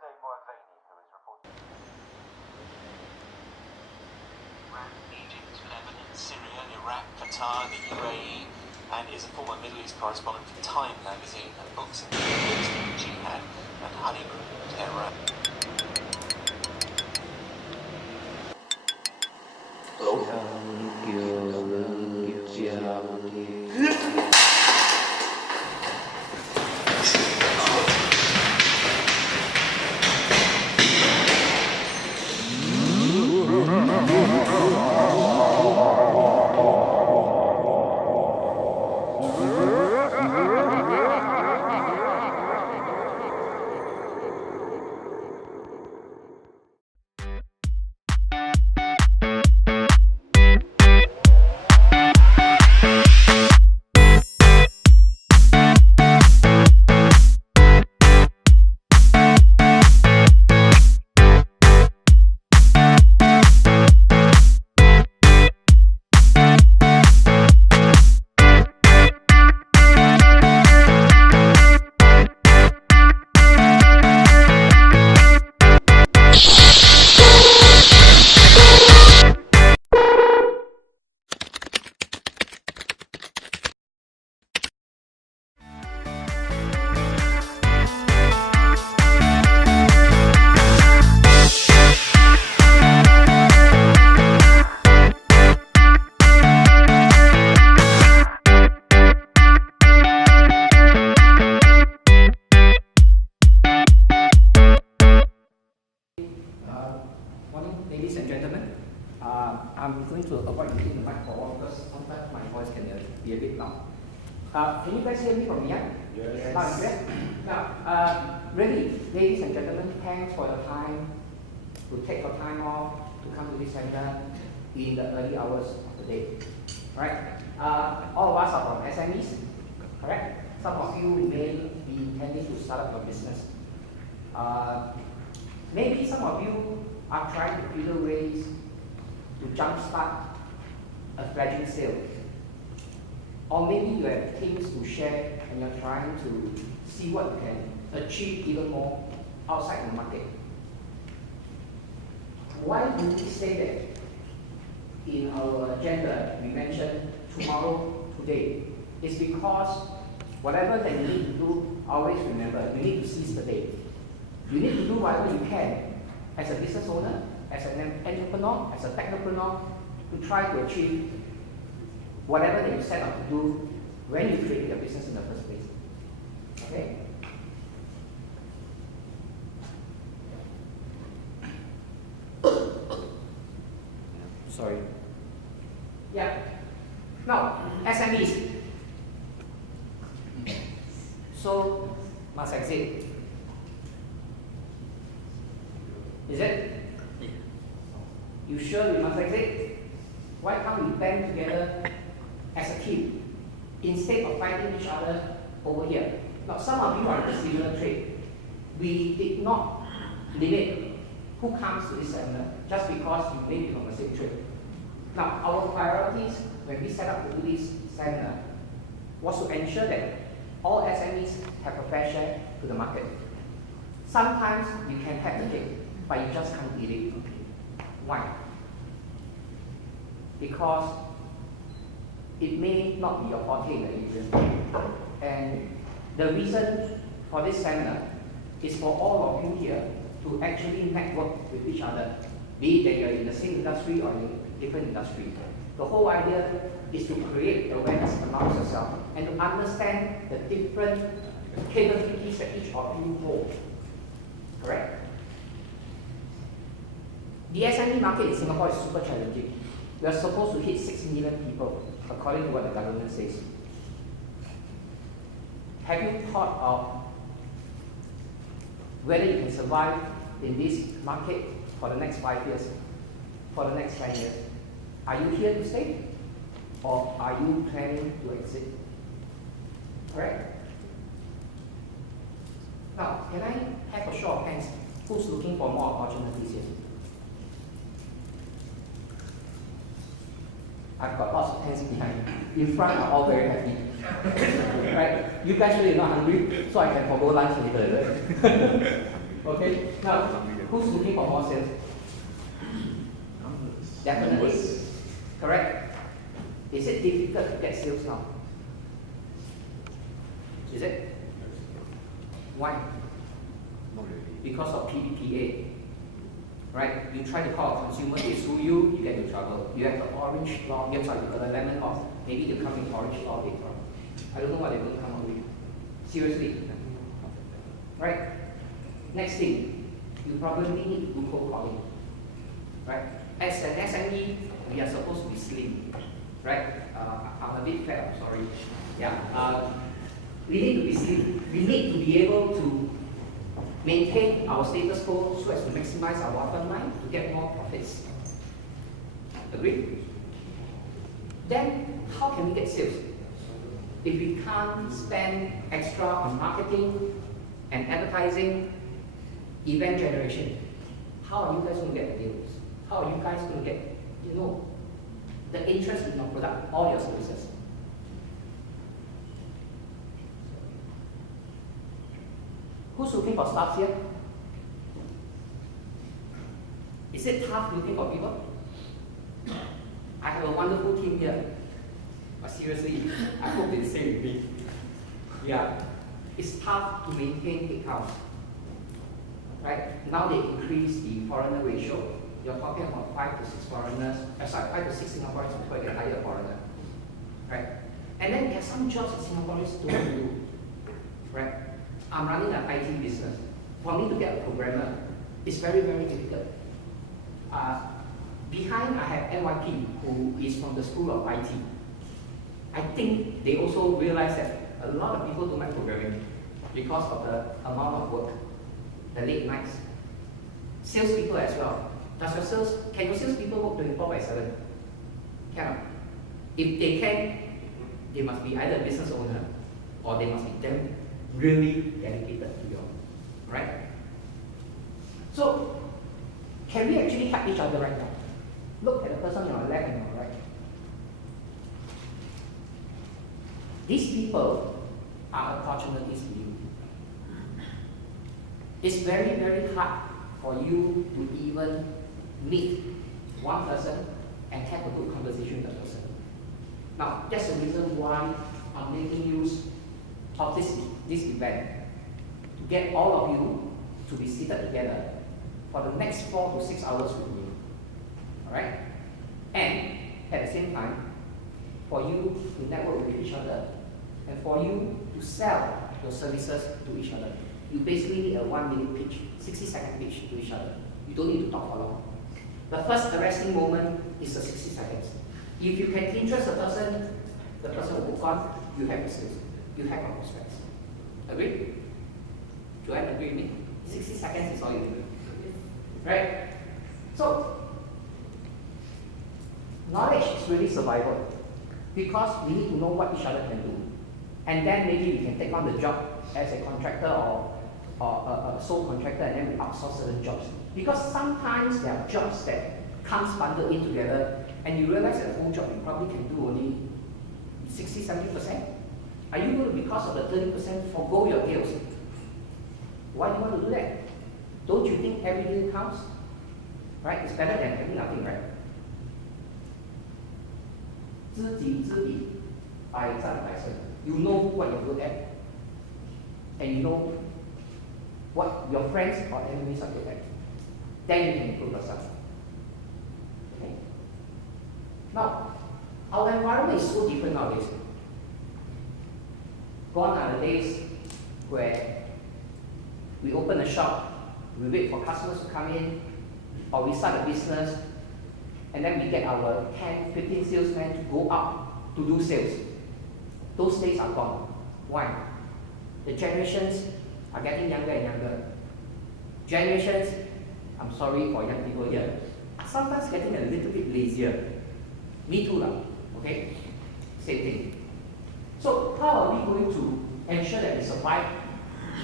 Egypt, Lebanon, Syria, Iraq, Qatar, the UAE, and is a former Middle East correspondent for Time magazine and books including Jihad and Honeymoon Terror. Ladies and gentlemen, I'm going to avoid using the mic for a while because sometimes my voice can be a bit loud. Can you guys hear me from here? Yes. Loud and clear? Now, really, ladies and gentlemen, thanks for your time to take your time off to come to this seminar in the early hours of the day. Right? All of us are from SMEs, correct? Some of you may be intending to start up your business. Maybe some of you are trying to figure ways to jumpstart a fledgling sale. Or maybe you have things to share and you're trying to see what you can achieve even more outside the market. Why do we say that in our agenda we mentioned tomorrow, today? It's because whatever that you need to do, always remember, you need to seize the day. You need to do whatever you can as a business owner, as an entrepreneur, as a technopreneur, to try to achieve whatever that you set out to do when you create your business in the first place. Okay? Sorry. Yeah. Now, SMEs. So, must exit. Is it? Yeah. You sure we must exit? Why can't we band together as a team instead of fighting each other over here? Now, some of you are in a similar trade. We did not limit who comes to this seminar just because you may be from the same trade. Now, our priorities when we set up to do this seminar was to ensure that all SMEs have a fair share to the market. Sometimes you can have the cake, but you just can't eat it. Why? Because it may not be your forte in the area. And the reason for this seminar is for all of you here to actually network with each other, be it that you're in the same industry or in a different industry. The whole idea is to create awareness amongst yourself and to understand the different capabilities that each of you hold. Correct? The SME market in Singapore is super challenging. We are supposed to hit 6 million people, according to what the government says. Have you thought of whether you can survive in this market for the next 5 years, for the next 10 years? Are you here to stay? Or are you planning to exit? Correct? Now, can I have a show of hands? Who's looking for more opportunities here? I've got lots of hands behind. In front are all very happy. Right? You guys really not hungry, so I can forgo lunch later. Okay. Okay, now, who's looking for more sales? Definitely. Correct. Is it difficult to get sales now? Is it? Why? Not really. Because of PDPA. Right? You try to call a consumer, they sue you, you get into trouble. You have the orange law, you've got the lemon law, maybe they come with orange law later on. I don't know what they're going to come up with. Seriously. Right? Next thing, you probably need to do cold calling. Right? As an SME, we are supposed to be slim. Right? I'm a bit fat, I'm sorry. Yeah. We need to be slim. We need to be able to maintain our status quo so as to maximize our bottom line to get more profits. Agree? Then, how can we get sales? If we can't spend extra on marketing and advertising, event generation, how are you guys going to get the deals? How are you guys going to get, the interest in your product or your services? Who's looking for staff here? Is it tough looking for people? I have a wonderful team here. But seriously, I hope they say with me. Yeah, it's tough to maintain headcount. Right? Now they increase the foreigner ratio. You're talking about 5 to 6 foreigners, 5 to 6 Singaporeans before you can hire a foreigner. Right? And then there are some jobs that Singaporeans don't do. Right? I'm running an IT business. For me to get a programmer, it's very, very difficult. Behind I have NYP, who is from the School of IT. I think they also realize that a lot of people don't like programming because of the amount of work, the late nights. Salespeople as well. Can your salespeople work 24/7? Cannot. If they can, they must be either a business owner or they must be them really dedicated to you. Right? So, can we actually help each other right now? Look at the person on your left and your right. These people are opportunities for you. It's very, very hard for you to even meet one person and have a good conversation with that person. Now, that's the reason why I'm making use of this event to get all of you to be seated together for the next 4 to 6 hours with me. Alright? And at the same time, for you to network with each other and for you to sell your services to each other. You basically need a 1-minute pitch, 60-second pitch to each other. You don't need to talk for long. The first arresting moment is the 60 seconds. If you can interest the person will book on, you have the sales. You have your prospects. Agree? Joanne, agree with me? 60 seconds is all you do. Right? So, knowledge is really survival because we need to know what each other can do. And then maybe we can take on the job as a contractor or a sole contractor and then we outsource certain jobs. Because sometimes there are jobs that comes bundled in together and you realize that the whole job you probably can do only 60-70%. Are you going to, because of the 30%, forgo your deals? Why do you want to do that? Don't you think every deal counts? Right? It's better than having nothing, right? 知己知彼，百战百胜. You know what you're good at, and you know what your friends or enemies are good at. Then you can improve yourself. Okay? Now, our environment is so different nowadays. Gone are the days where we open a shop, we wait for customers to come in, or we start a business, and then we get our 10, 15 salesmen to go out to do sales. Those days are gone. Why? The generations are getting younger and younger. Generations, I'm sorry for young people here, are sometimes getting a little bit lazier. Me too, okay? Same thing. So how are we going to ensure that we survive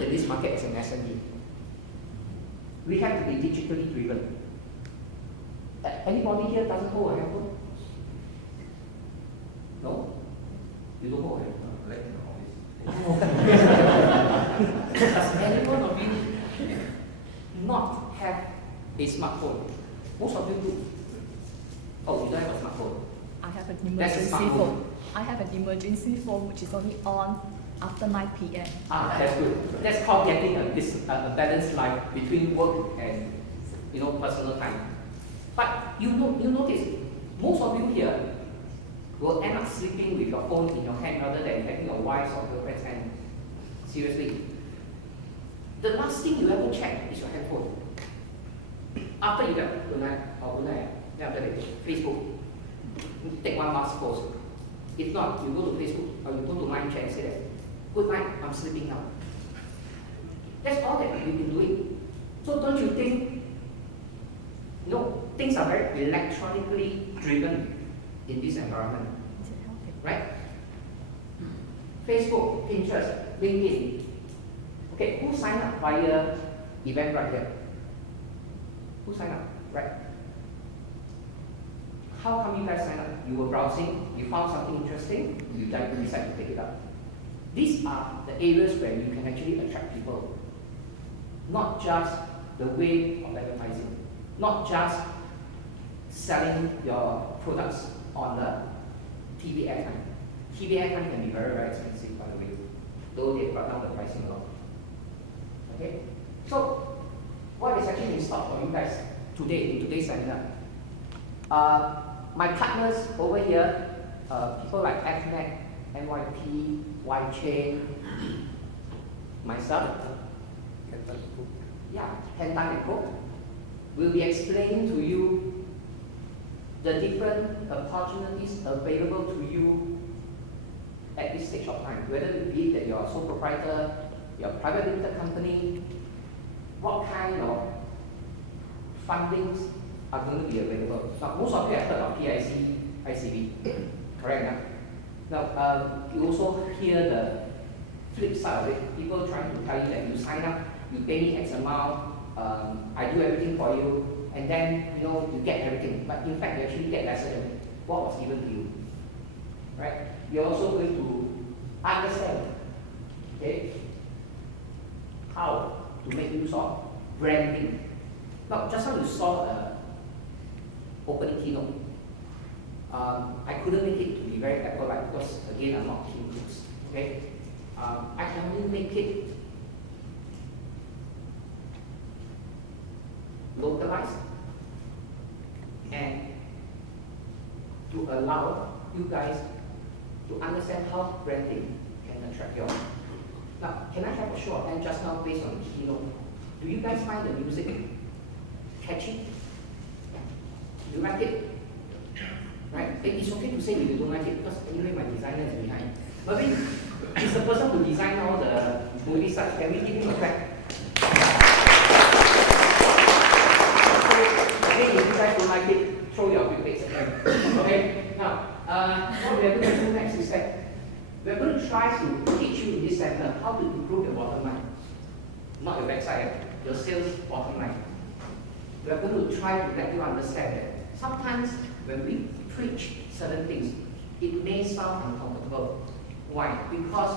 in this market as an SME? We have to be digitally driven. Anybody here doesn't hold a handphone? No? You don't hold a handphone? Like in the office. Does anyone of you a smartphone? Most of you do. Oh, you don't have a smartphone. I have an That's a emergency smartphone. phone. I have an emergency phone which is only on after 9 p.m. That's good. That's called getting a balanced life between work and personal time. But you notice, most of you here will end up sleeping with your phone in your hand rather than having your wife's or girlfriend's hand. Seriously. The last thing you ever check is your handphone. After you get good night, then after that, Facebook. Take one last post. If not, you go to Facebook or you go to Line Chat and say that, good night, I'm sleeping now. That's all that we've been doing. So don't you think, things are very electronically driven in this environment, Is it healthy? right? Facebook, Pinterest, LinkedIn. Okay, who signed up via Eventbrite here? Who signed up, right? How come you guys signed up? You were browsing, you found something interesting, you decide to pick it up. These are the areas where you can actually attract people. Not just the way of advertising, not just selling your products on the TV airtime. TV airtime can be very, very expensive, by the way, though they've brought down the pricing a lot. Okay? So, what is actually in stock for you guys today, in today's seminar? My partners over here, people like FNET, NYP, YChain, myself, Hentan and Co, will be explaining to you the different opportunities available to you at this stage of time, whether it be that you're a sole proprietor, you're a private limited company, what kind of fundings are going to be available. Now, most of you have heard of PIC, ICB, correct? Now, you also hear the flip side of it. People trying to tell you that you sign up, you pay me X amount, I do everything for you, and then you get everything. But in fact, you actually get lesser than what was given to you. Right? You're also going to understand, okay, how to make use of branding. Now, just now you saw the opening keynote. I couldn't make it to be very Apple-like because, again, I'm not Tim Cooks. Okay? I can only make it localized and to allow you guys to understand how branding can attract you. Now, can I have a show of hands just now based on the keynote? Do you guys find the music catchy? You like it? Right? It's okay to say if you don't like it because anyway my designer is behind. But I mean, it's the person who designed all the movie sites. Can we give him a clap? Again, if you guys don't like it, throw your quick again. Okay? Now, what we are going to do next is that we're going to try to teach you in this seminar how to improve your bottom line. Not your backside, your sales bottom line. We are going to try to let you understand that sometimes when we preach certain things, it may sound uncomfortable. Why? Because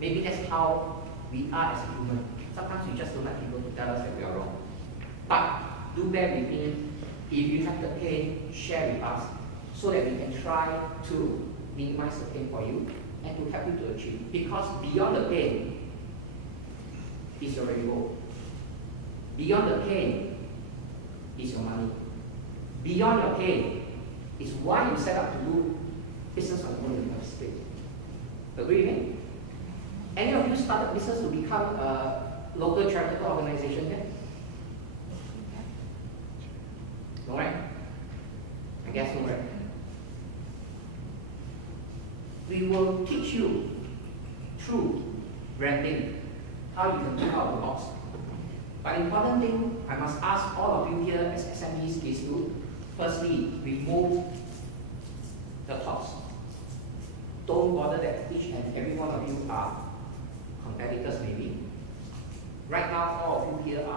maybe that's how we are as a human. Sometimes we just don't like people to tell us that we are wrong. But do bear with me. If you have the pain, share with us so that we can try to minimize the pain for you and to help you to achieve. Because beyond the pain is your reward. Beyond the pain is your money. Beyond your pain is why you set up to do business on your own in the first place. Agree with me? Any of you started business to become a local charitable organization yet? No, right? I guess no, right? We will teach you through branding how you can think out of the box. But important thing, I must ask all of you here as SMEs is to firstly remove the thoughts. Don't bother that each and every one of you are competitors maybe. Right now, all of you here are